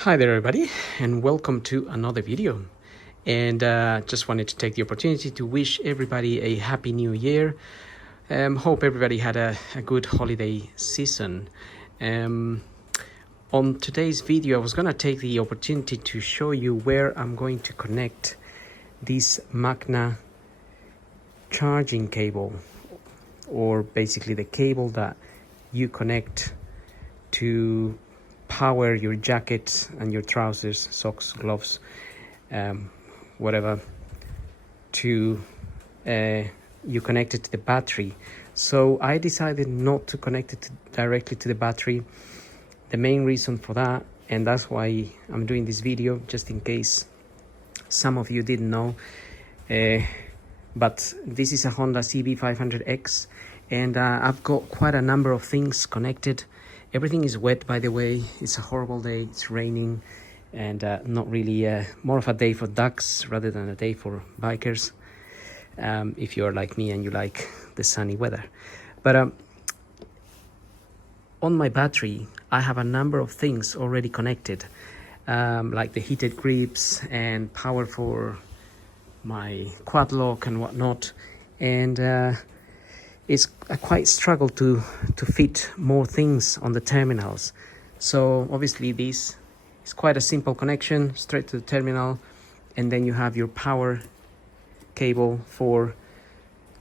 Hi there everybody, and welcome to another video. And just wanted to take the opportunity to wish everybody a happy new year. Hope everybody had a good holiday season. On today's video I was gonna take the opportunity to show you where I'm going to connect this Macna charging cable, or basically the cable that you connect to power your jacket and your trousers, socks, gloves, whatever, to you connect it to the battery. So I decided not to connect it directly to the battery. The main reason for that, and that's why I'm doing this video, just in case some of you didn't know, but this is a Honda CB500X, and I've got quite a number of things connected. Everything is wet, by the way. It's a horrible day, it's raining, and not really more of a day for ducks rather than a day for bikers, if you're like me and you like the sunny weather. But on my battery I have a number of things already connected, like the heated grips and power for my quad lock and whatnot, and it's a quite struggle to fit more things on the terminals. So obviously this is quite a simple connection straight to the terminal, and then you have your power cable for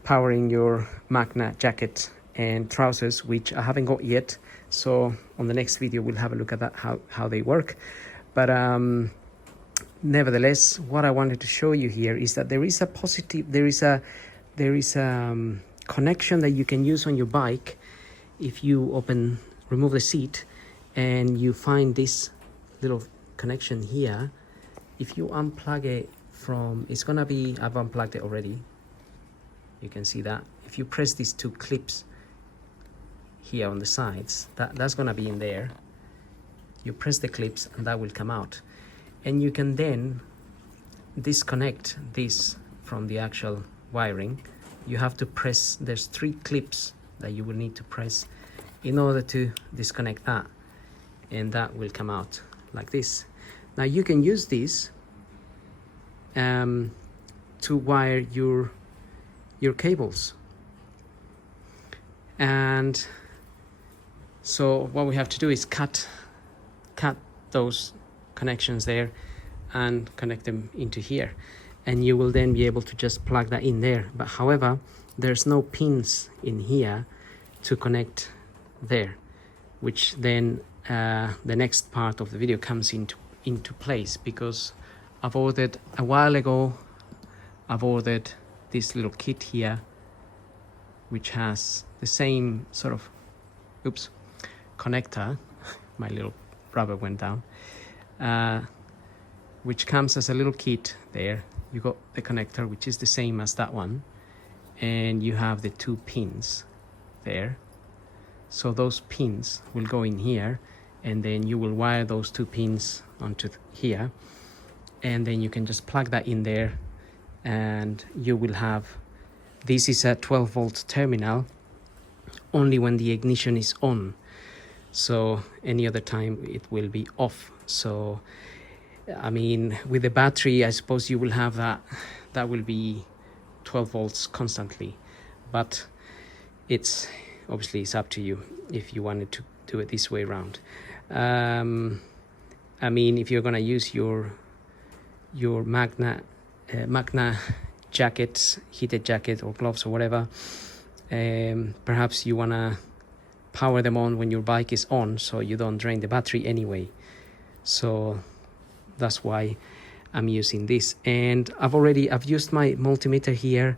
powering your Macna jacket and trousers, which I haven't got yet. So on the next video we'll have a look at that, how they work. But nevertheless, what I wanted to show you here is that there is a connection that you can use on your bike. If you remove the seat and you find this little connection here, if you unplug it from, it's gonna be, I've unplugged it already, you can see that. If you press these two clips here on the sides, that's gonna be in there. You press the clips and that will come out, and you can then disconnect this from the actual wiring. You have to press, there's 3 clips that you will need to press in order to disconnect that, and that will come out like this. Now you can use this to wire your cables, and so what we have to do is cut those connections there and connect them into here, and you will then be able to just plug that in there. But however, there's no pins in here to connect there, which then the next part of the video comes into place, because I've ordered a while ago, I've ordered this little kit here which has the same sort of connector. My little rubber went down, which comes as a little kit there. You got the connector, which is the same as that one, and you have the 2 pins there. So those pins will go in here, and then you will wire those 2 pins onto here, and then you can just plug that in there, and you will have, this is a 12-volt terminal only when the ignition is on, so any other time it will be off. So I mean, with the battery, I suppose you will have that will be 12 volts constantly, but it's obviously it's up to you if you wanted to do it this way around. I mean, if you're gonna use your Macna jacket, heated jacket or gloves or whatever, perhaps you wanna power them on when your bike is on, so you don't drain the battery anyway. So that's why I'm using this. And I've used my multimeter here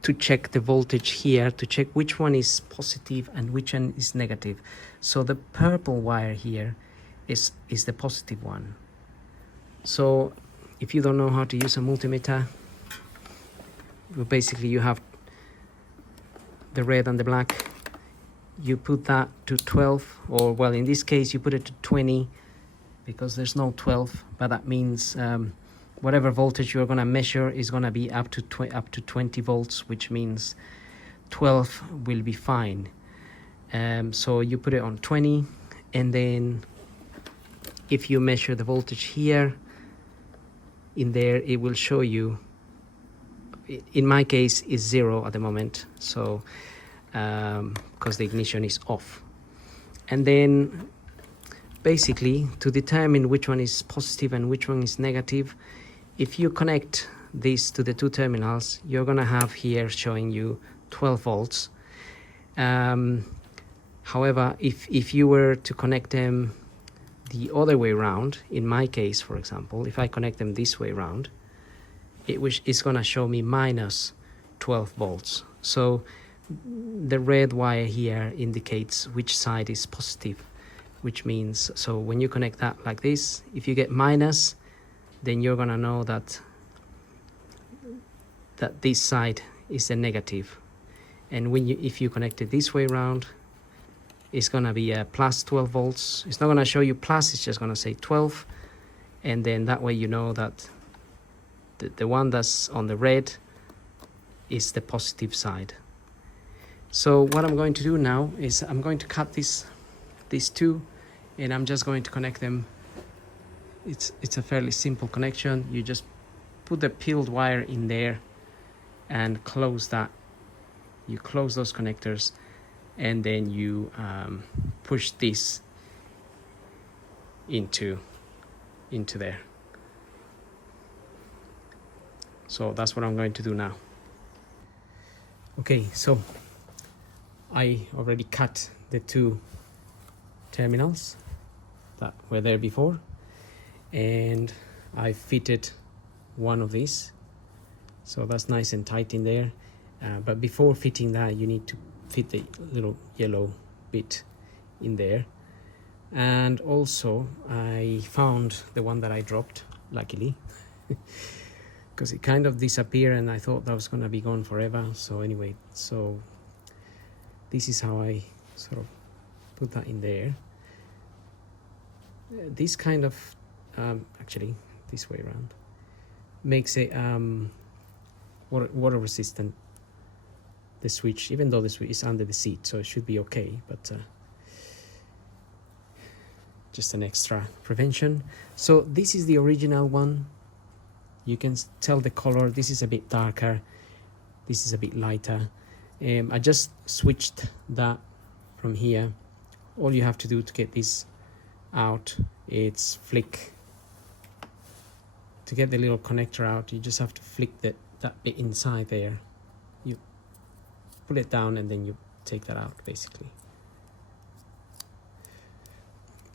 to check the voltage here, to check which one is positive and which one is negative. So the purple wire here is the positive one. So if you don't know how to use a multimeter, well, basically you have the red and the black. You put that to 12, or well, in this case you put it to 20, because there's no 12, but that means whatever voltage you're going to measure is going to be up to 20 volts, which means 12 will be fine. So you put it on 20, and then if you measure the voltage here, in there it will show you, in my case is 0 at the moment, so because the ignition is off. And then basically, to determine which one is positive and which one is negative, if you connect this to the two terminals, you're gonna have here showing you 12 volts. However, if you were to connect them the other way around, in my case, for example, if I connect them this way around, it's gonna show me minus 12 volts. So the red wire here indicates which side is positive, which means, so when you connect that like this, if you get minus, then you're gonna know that this side is a negative. And if you connect it this way around, it's gonna be a plus 12 volts. It's not gonna show you plus, it's just gonna say 12. And then that way you know that the one that's on the red is the positive side. So what I'm going to do now is I'm going to cut these two, and I'm just going to connect them. It's a fairly simple connection. You just put the peeled wire in there and close that. You close those connectors, and then you push this into there. So that's what I'm going to do now. Okay, so I already cut the two terminals that were there before, and I fitted one of these, so that's nice and tight in there. But before fitting that, you need to fit the little yellow bit in there. And also I found the one that I dropped, luckily, because it kind of disappeared and I thought that was going to be gone forever. So anyway, so this is how I sort of put that in there. This kind of actually this way around makes it water resistant, the switch, even though the switch is under the seat, so it should be okay, but just an extra prevention. So this is the original one. You can tell the color. This is a bit darker, this is a bit lighter. I just switched that from here. All you have to do to get this out, it's flick. To get the little connector out, you just have to flick that bit inside there. You pull it down and then you take that out, basically.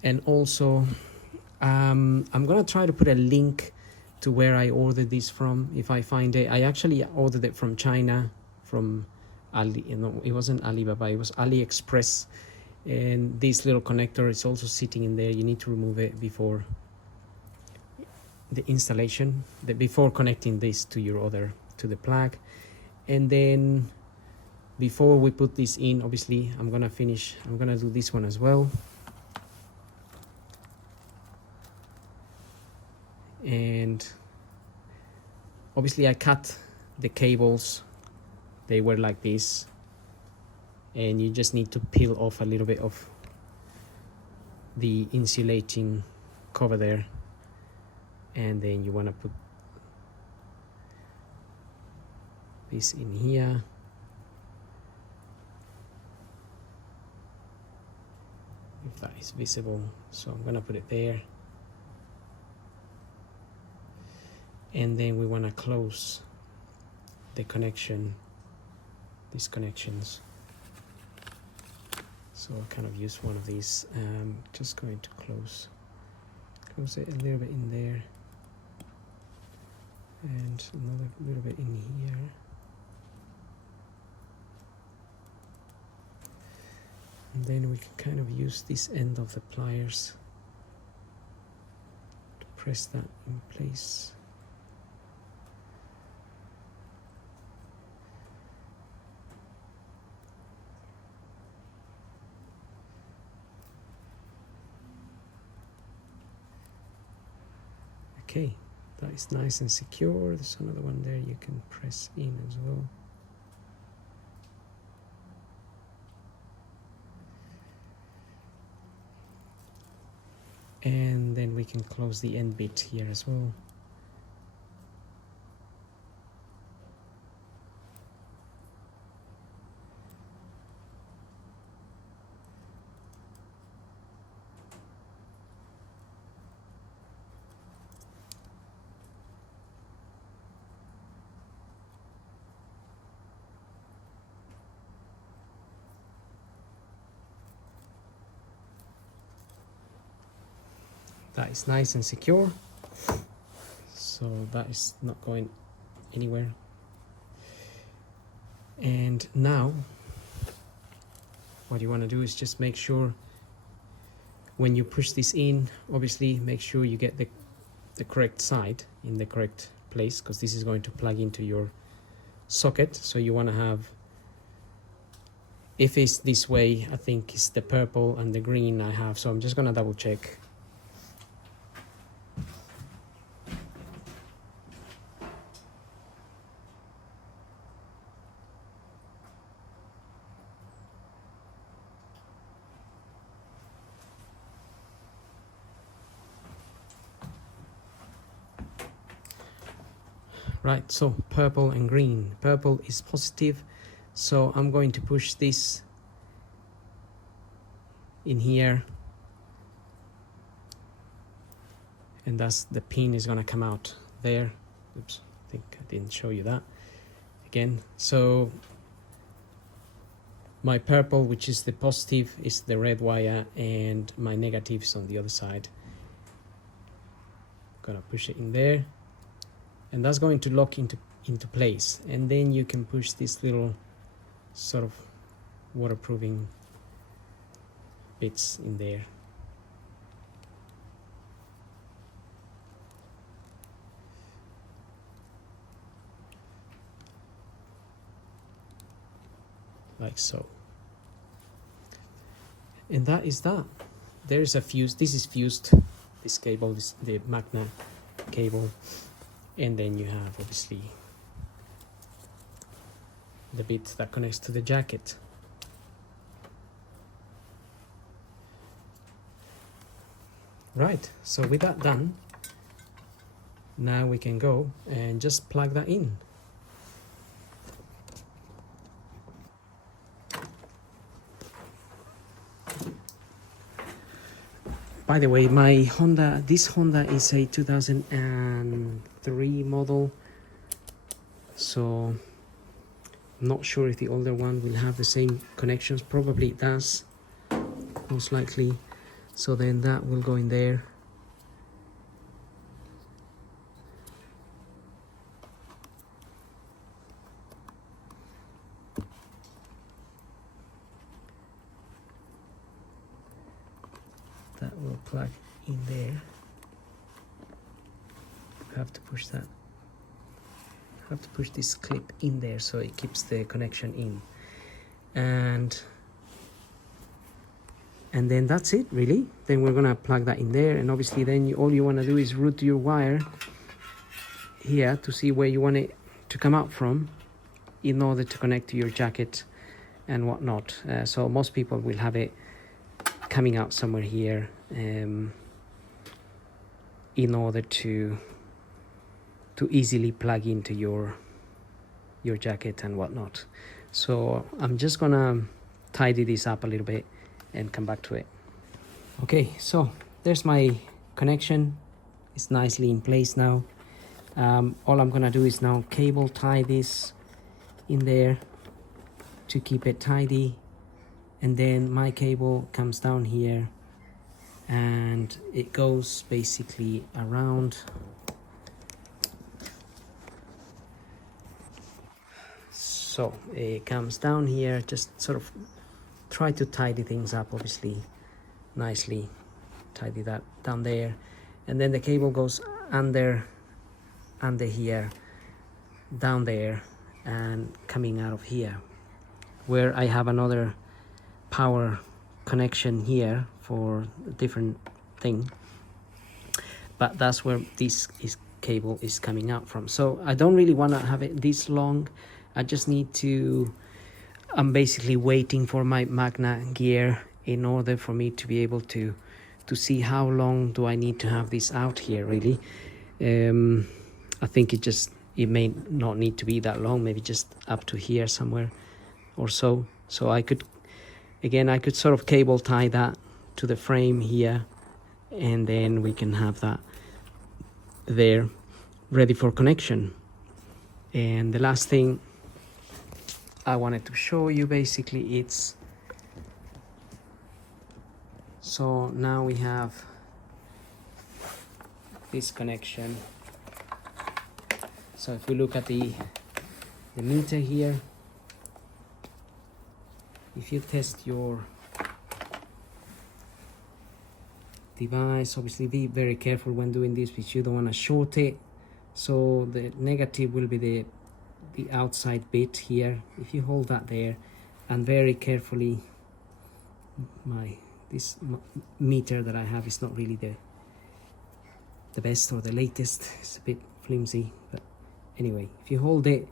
And also I'm gonna try to put a link to where I ordered this from, if I find it. I actually ordered it from China, from Ali, it wasn't Alibaba, it was AliExpress. And this little connector is also sitting in there. You need to remove it before the installation, before connecting this to to the plug. And then before we put this in, obviously I'm gonna do this one as well. And obviously I cut the cables, they were like this, and you just need to peel off a little bit of the insulating cover there, and then you want to put this in here. If that is visible, so I'm gonna put it there. And then we want to close the connection, these connections. So I'll kind of use one of these. Just going to close it a little bit in there, and another little bit in here. And then we can kind of use this end of the pliers to press that in place. Okay, that is nice and secure. There's another one there you can press in as well. And then we can close the end bit here as well. That is nice and secure, so that is not going anywhere. And now what you want to do is just make sure when you push this in, obviously make sure you get the correct side in the correct place, because this is going to plug into your socket. So you want to have, if it's this way, I think it's the purple and the green I have, so I'm just going to double check. Right, so purple and green. Purple is positive, so I'm going to push this in here, and thus the pin is going to come out there. Oops, I think I didn't show you that again. So my purple, which is the positive, is the red wire, and my negative is on the other side. Gonna push it in there, and that's going to lock into place, and then you can push this little sort of waterproofing bits in there. Like so. And that is that. There's a fuse. This is fused, this cable, this the Macna cable. And then you have obviously the bit that connects to the jacket. Right, so with that done, now we can go and just plug that in. By the way, my Honda, this Honda is a 2003 model, so I'm not sure if the older one will have the same connections. Probably it does, most likely. So then that will go in there. That will plug in there. I have to push that. I have to push this clip in there so it keeps the connection in. And then that's it, really. Then we're gonna plug that in there, and obviously then all you wanna do is route your wire here to see where you want it to come out from in order to connect to your jacket and whatnot. So most people will have it coming out somewhere here in order to easily plug into your jacket and whatnot. So I'm just gonna tidy this up a little bit and come back to it. Okay, so there's my connection. It's nicely in place now. All I'm gonna do is now cable tie this in there to keep it tidy, and then my cable comes down here and it goes basically around. So it comes down here, just sort of try to tidy things up, obviously nicely tidy that down there, and then the cable goes under here, down there, and coming out of here where I have another power connection here for a different thing, but that's where this cable is coming out from. So I don't really want to have it this long. I just need to, I'm basically waiting for my Macna gear in order for me to be able to to see how long do I need to have this out here really. I think it may not need to be that long, maybe just up to here somewhere or so. So I could sort of cable tie that to the frame here, and then we can have that there ready for connection. And the last thing I wanted to show you basically, it's so now we have this connection. So if we look at the meter here, if you test your device, obviously be very careful when doing this because you don't want to short it. So the negative will be the outside bit here. If you hold that there and very carefully, this meter that I have is not really the best or the latest. It's a bit flimsy, but anyway, if you hold it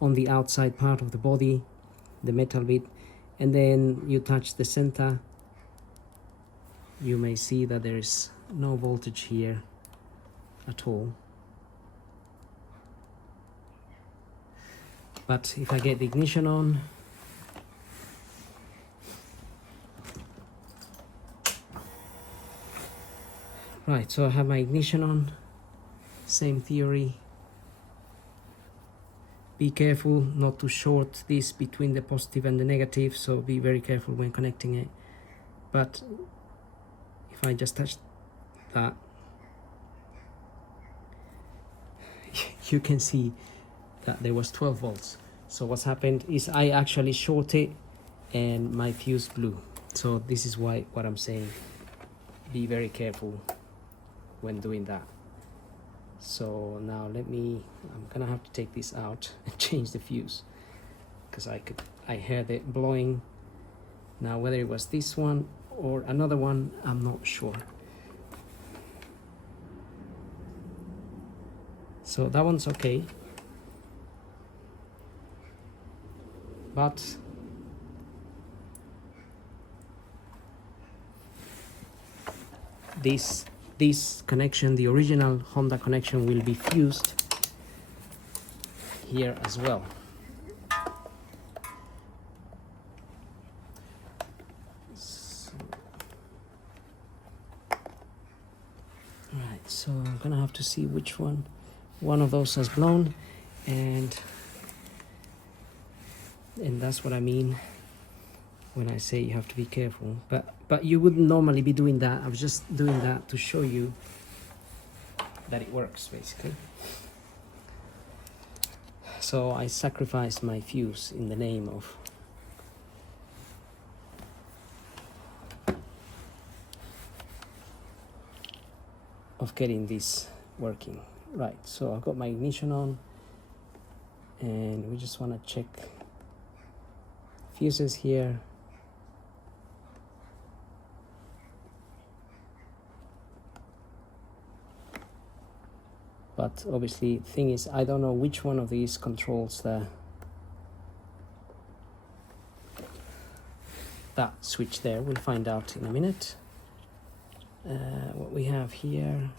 on the outside part of the body, the metal bit, and then you touch the center, you may see that there is no voltage here at all. But if I get the ignition on, right, so I have my ignition on, same theory. Be careful not to short this between the positive and the negative, so be very careful when connecting it. But if I just touch that, you can see that there was 12 volts. So what's happened is I actually shorted and my fuse blew. So this is what I'm saying, be very careful when doing that. So now I'm gonna have to take this out and change the fuse, because I heard it blowing. Now whether it was this one or another one, I'm not sure. So that one's okay, but this connection, the original Honda connection, will be fused here as well. Right, so I'm gonna have to see which one of those has blown, and that's what I mean when I say you have to be careful. But you wouldn't normally be doing that. I was just doing that to show you that it works basically. So I sacrificed my fuse in the name of getting this working. Right, so I've got my ignition on, and we just want to check fuses here. But obviously, thing is, I don't know which one of these controls that switch there. We'll find out in a minute. What we have here,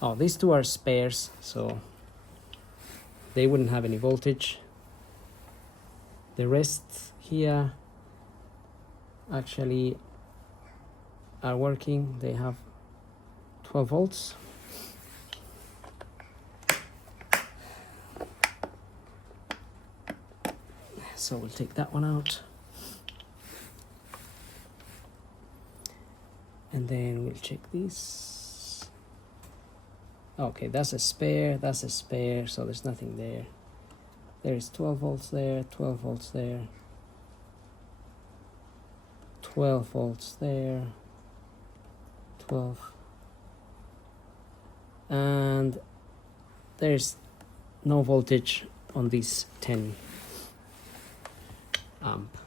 oh, these two are spares, so they wouldn't have any voltage. The rest here actually are working. They have 12 volts. So we'll take that one out, and then we'll check this. Okay, that's a spare, so there's nothing there. There is 12 volts there, 12 volts there, 12 volts there, 12, and there's no voltage on this 10 amp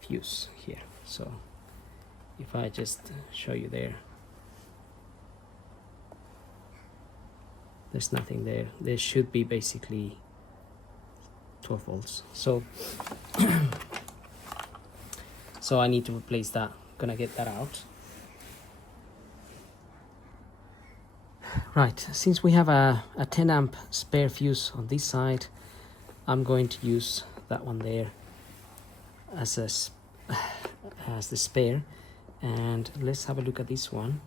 fuse here. So if I just show you there, there's nothing there. There should be basically 12 volts. So so I need to replace that. Gonna get that out. Right, since we have a 10 amp spare fuse on this side, I'm going to use that one there as the spare. And let's have a look at this one.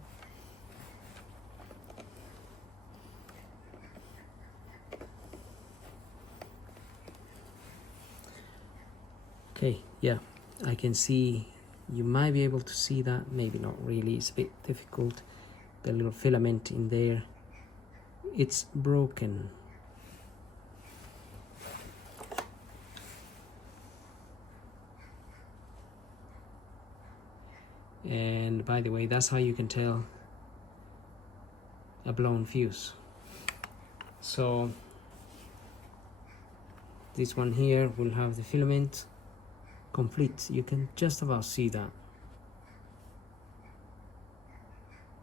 Okay, yeah, I can see, you might be able to see that, maybe not really, it's a bit difficult. The little filament in there, it's broken. And by the way, that's how you can tell a blown fuse. So this one here will have the filament complete. You can just about see that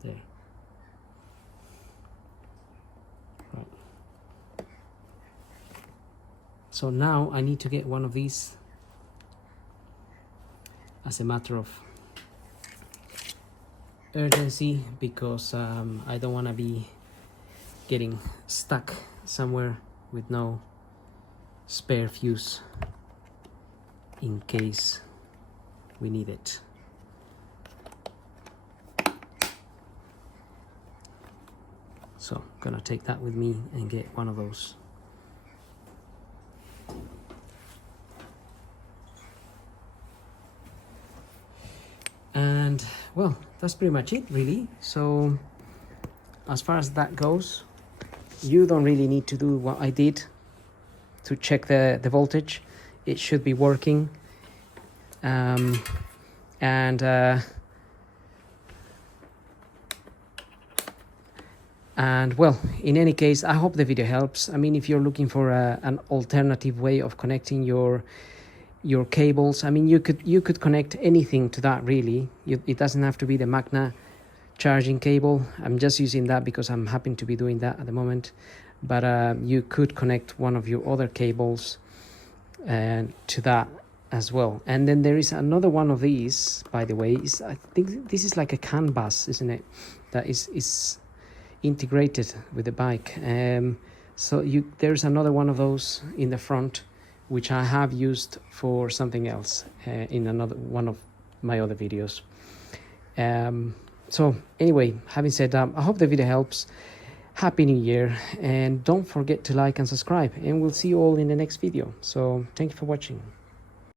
there. Right. So now I need to get one of these as a matter of urgency, because I don't want to be getting stuck somewhere with no spare fuse in case we need it. So gonna take that with me and get one of those. And well, that's pretty much it really. So as far as that goes, you don't really need to do what I did to check the voltage. It should be working. And well, in any case, I hope the video helps. I mean, if you're looking for an alternative way of connecting your cables, I mean, you could connect anything to that really. It doesn't have to be the Macna charging cable. I'm just using that because I'm happy to be doing that at the moment. But you could connect one of your other cables to that as well. And then there is another one of these, by the way. I think this is like a CAN bus, isn't it? That is integrated with the bike. So there's another one of those in the front, which I have used for something else in another one of my other videos. So anyway, having said that, I hope the video helps. Happy New Year, and don't forget to like and subscribe, and we'll see you all in the next video. So thank you for watching.